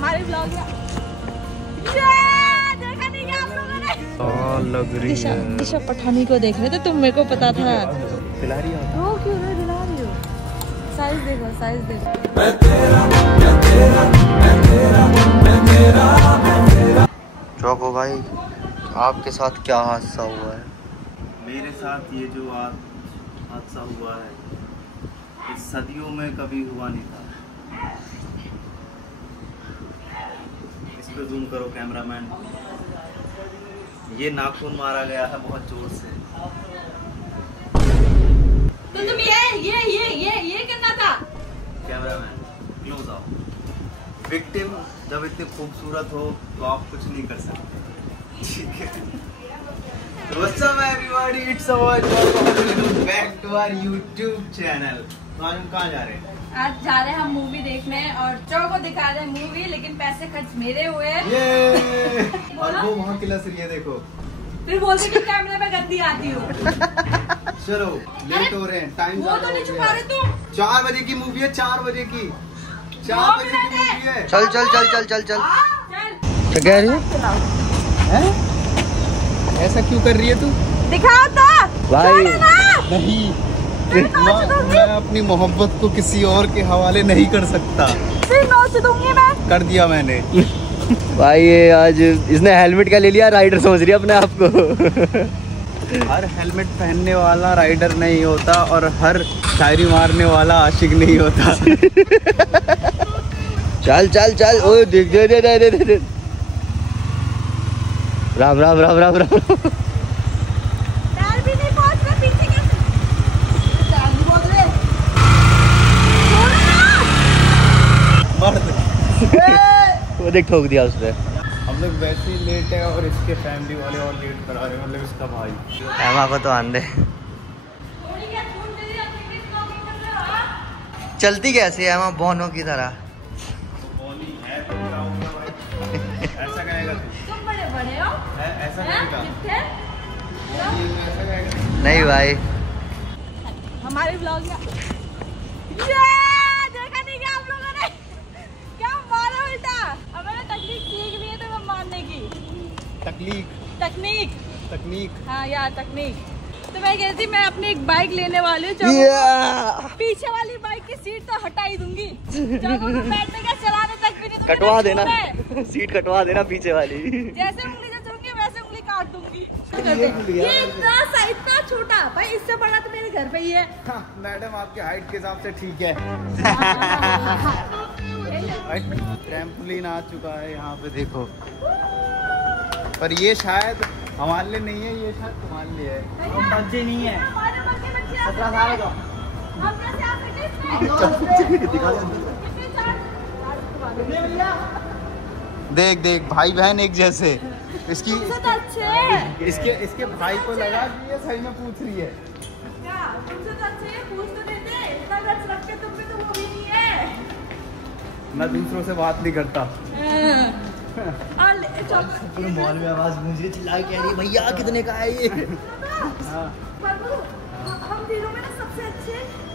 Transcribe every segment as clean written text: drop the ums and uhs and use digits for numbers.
हमारे ब्लॉग में देखा नहीं क्या आप लोगों ने? लग रही है। दिशा पठानी को देख रहे थे तुम, मेरे को पता था। दिला रही हो? वो क्यों नहीं दिला रही हो? साइज देखो, साइज देखो। चौको भाई, आपके साथ क्या हादसा हुआ है? मेरे साथ ये जो हादसा हुआ है, इस सदियों में कभी हुआ नहीं था। इस पे जूम करो कैमरामैन। ये नाखून मारा गया है बहुत जोर से। तो तुम ये करना था। कैमरामैन क्लोज आओ। विक्टिम जब इतनी खूबसूरत हो तो आप कुछ नहीं कर सकते, ठीक है? What's up everybody, it's Awad, welcome back to our YouTube channel। तो आज हम कहाँ जा रहे हैं? आज जा रहे हैं हम मूवी देखने और चौ को दिखा रहे हैं मूवी, लेकिन पैसे खर्च मेरे हुए। और वो वहाँ किलस रही है, देखो। फिर बोलते कि कैमरे में गंदी आती हो। चलो लेट हो रहे हैं, टाइम वो तो नहीं छुपा रहे तुम। 4 बजे की मूवी है, 4 बजे की 4 बजे की मूवी है। चल चल चल चल चल चल। क्या कह रही है? ऐसा क्यों कर रही है तू? दिखाओ तो भाई नहीं, मैं अपनी मोहब्बत को किसी और के हवाले नहीं कर सकता। फिर नोच दूंगी मैं। कर दिया मैंने। भाई ये आज इसने हेलमेट क्या ले लिया, राइडर समझ रही है अपने आप को। हर हेलमेट पहनने वाला राइडर नहीं होता और हर शायरी मारने वाला आशिक नहीं होता। चल चल चल। ओ देख दे दे दे दे दे। राम राम राम राम राम। पैर भी नहीं पहुंच रहे, पीछे कैसे? पैर नहीं पहुंच रहे। वो देख ठोक दिया उसने। हम लोग वैसे ही लेट है और इसके फैमिली वाले और लेट करा रहे हैं, मतलब इसका भाई। एमा को तो आंदे। चलती कैसी है एमा, बोनो की तरह? ऐसा कहेगा तुम बड़े बड़े हो। ऐसा कहेगा नहीं भाई, हमारे ब्लॉग में देखा नहीं क्या आप लोगों ने? क्या मारा उल्टा। अब मैंने तकनीक सीख ली है तो मैं मारने की। तकनीक हाँ यार, तकनीक। तो मैं कहती मैं अपनी एक बाइक लेने वाली हूँ। पीछे वाली बाइक की सीट तो हटा ही दूंगी। बैठने का चलाने तक भी नहीं। कटवा देना सीट, कटवा देना पीछे वाली। जैसे उंगली जचूंगी वैसे उंगली काट दूंगी। ये इतना छोटा भाई, इससे बड़ा तो मेरे घर पे ही है। हाँ, मैडम आपके हाइट के हिसाब से ठीक है। ट्रैम्पोलिन आ चुका है यहाँ पे, देखो। पर ये शायद हमारे लिए नहीं है, ये शायद तुम्हारे लिए है। बच्चे नहीं है, 17 साल का। देख देख भाई बहन एक जैसे। इसके भाई को लगा कि ये सही में पूछ रही है। मैं दूसरों से बात नहीं करता। मॉल में आवाज गूंज रही, चिल्ला के कह रही भैया कितने का है ये? हम तीनों में ना सबसे अच्छे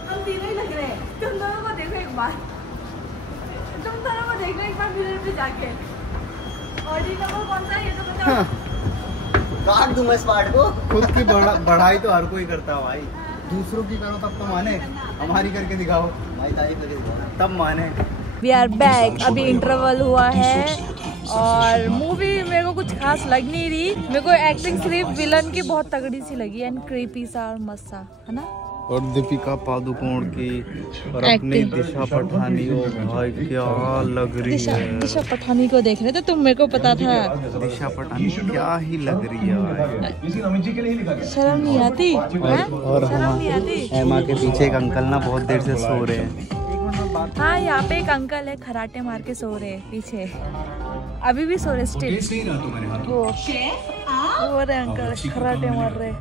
हम तीनों ही लग रहे हैं। तुम दोनों को देखो एक बार, मिरर पे जाके। ऑडी नंबर कौन सा है ये तो बताओ। काट दूं मैं इस पार्ट को। खुद की बढ़ाई तो हर कोई करता है भाई। दूसरों की करो तब तो माने, हमारी करके दिखाओ भाई, तारीफ करके दिखाओ तब माने। We are back. अभी इंटरवल हुआ है और मूवी मेरे को कुछ खास लग नहीं रही। मेरे को एक्टिंग सिर्फ विलन की बहुत तगड़ी सी लगी एंड क्रीपी सा और मस्त सा, है ना? और दीपिका पादुकोण की और अपनी दिशा पठानी, ओ भाई क्या लग रही है। दिशा पठानी को देख रहे थे तुम, मेरे को पता था। दिशा पठानी क्या ही लग रही है भाई। शर्म नहीं आती? और शर्म नहीं आती? एमा के पीछे एक अंकल ना बहुत देर से सो रहे हैं। हाँ, यहाँ पे एक अंकल है, खराटे मार के सो रहे हैं पीछे। अभी भी सो रहे स्टिल। वो रहे अंकल खराटे मार रहे।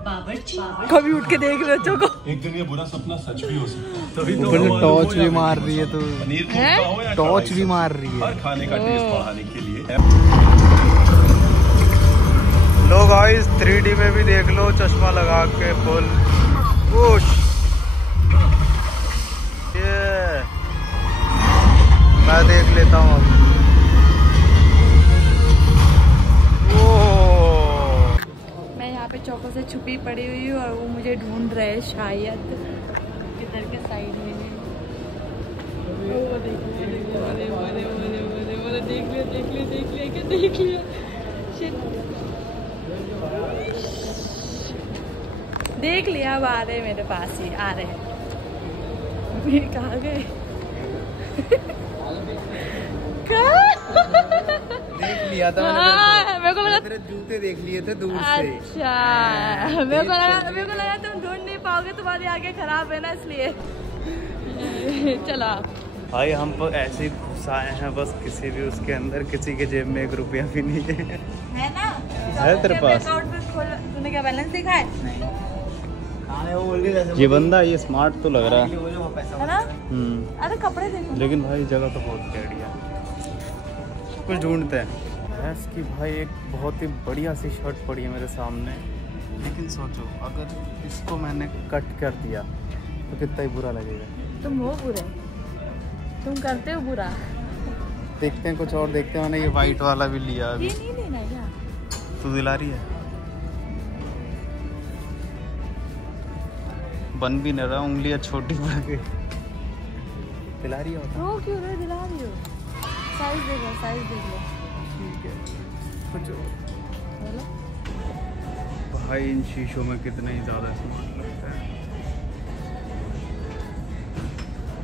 कभी उठ के देख रहे हो को। एक दिन ये बुरा सपना सच भी हो सकता है। टॉर्च भी मार रही है, तो टॉर्च भी मार रही है खाने का टेस्ट बढ़ाने के लिए। लो गाइस, 3D में भी देख लो, चश्मा लगा के फुल पुश। ये मैं देख लेता हूँ अब। भी पड़ी हुई हूँ और वो मुझे ढूंढ रहे हैं शायद इधर के साइड में। देख लिया देख लिया। अब आ रहे मेरे पास ही आ रहे हैं। कहाँ गए? देख लिया था मेरे को लगा तेरे जूते देख लिए थे दूर से। अच्छा मेरे को लगा तुम ढूंढ नहीं पाओगे, तुम्हारी आंखें खराब है ना इसलिए। चलो भाई हम तो ऐसे ही घुस आए हैं बस, किसी भी उसके अंदर किसी के जेब में 1 रुपया भी नहीं है ना? है तेरे पास? तूने क्या बैलेंस देखा है? ये बंदा ये स्मार्ट तो लग रहा है ना? अरे कपड़े देखो। लेकिन भाई जगह तो बहुत टेढ़ी है। कुछ ढूंढते हैं। भैंस की भाई एक बहुत ही बढ़िया सी शर्ट पड़ी है मेरे सामने, लेकिन सोचो अगर इसको मैंने कट कर दिया तो कितना ही बुरा लगेगा। तुम हो बुरे, तुम करते हो बुरा। देखते हैं कुछ और देखते हैं। मैंने ये वाइट वाला भी लिया अभी। ये नहीं लेना क्या? तू दिला रही है? बन भी नहीं रहा, उंगलियां छोटी पड़ गई। दिला रही है? रो क्यों रहे? दिला रही हो। साइज देख लो, साइज देख लो। ठीक है कुछ बोलो। भाई इन शीशों में कितना ही ज़्यादा सामान लगता है।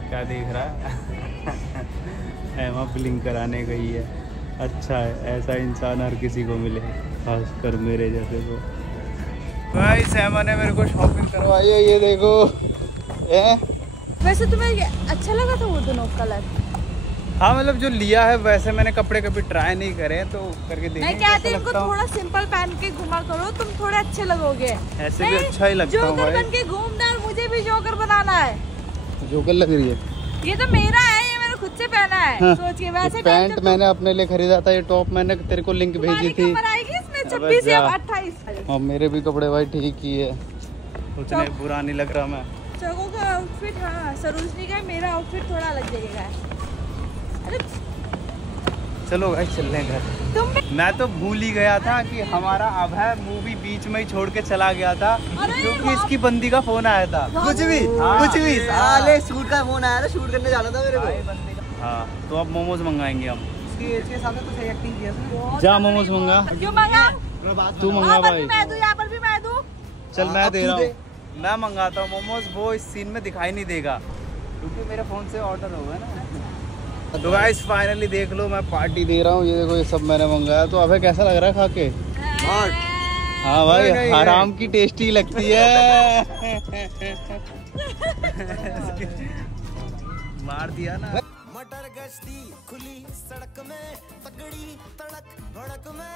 क्या देख रहा है? एमा ब्लिंक कराने गई है। अच्छा है, ऐसा इंसान हर किसी को मिले, खासकर मेरे जैसे को। भाई एमा ने मेरे को शॉपिंग करवाई है, ये देखो। वैसे तुम्हें अच्छा लगा था वो दोनों कलर? हाँ मतलब जो लिया है, वैसे मैंने कपड़े कभी ट्राई नहीं करे तो करके देखेंगे। मैं कहती हूँ थोड़ा सिंपल पहन के घुमा करो, तुम थोड़े अच्छे लगोगे। ऐसे भी अच्छा ही लगता है। जोकर बन के घूमना है, मुझे भी जोकर बनाना है। जोकर लग रही है। ये तो मेरा है, ये मैंने खुद से पहना है। हाँ। सोच के वैसे पैंट मैंने अपने लिए खरीदा था, ये टॉप मैंने तेरे को लिंक भेजी थी। आएगी इसमें 26 या 28। और मेरे भी कपड़े भाई ठीक ही है, उतने बुरा नहीं लग रहा मैं। चौको का आउटफिट, हाँ सरोजनी का, मेरा आउटफिट थोड़ा अलग जगह है। अरे चलो भाई चल रहे हैं घर। मैं तो भूल ही गया था कि हमारा अभय मूवी बीच में ही छोड़ के चला गया था, क्योंकि इसकी बंदी का फोन आया था। कुछ भी साले शूट का फोन आया था, शूट करने जाना था मेरे को। हाँ तो अब मोमोज मंगाएंगे हम। उसकी एज के सामने तो सही एक्टिंग किया उसने। जा मोमोज मंगा। क्यों मंगा? तू मंगा भाई। मैं दूं, यहाँ पर भी मैं दूं। चल मैं दे रहा हूँ, मैं मंगाता हूँ मोमोज। वो इस सीन में दिखाई नहीं देगा क्योंकि मेरे फोन से ऑर्डर होगा ना। तो गाइस फाइनली देख लो, मैं पार्टी दे रहा हूँ। ये देखो ये सब मैंने मंगाया। तो अबे कैसा लग रहा है खा के? हाँ भाई हराम की टेस्टी लगती है। मार दिया ना। मटर गश्ती खुली सड़क में, तगड़ी तड़क भड़क में।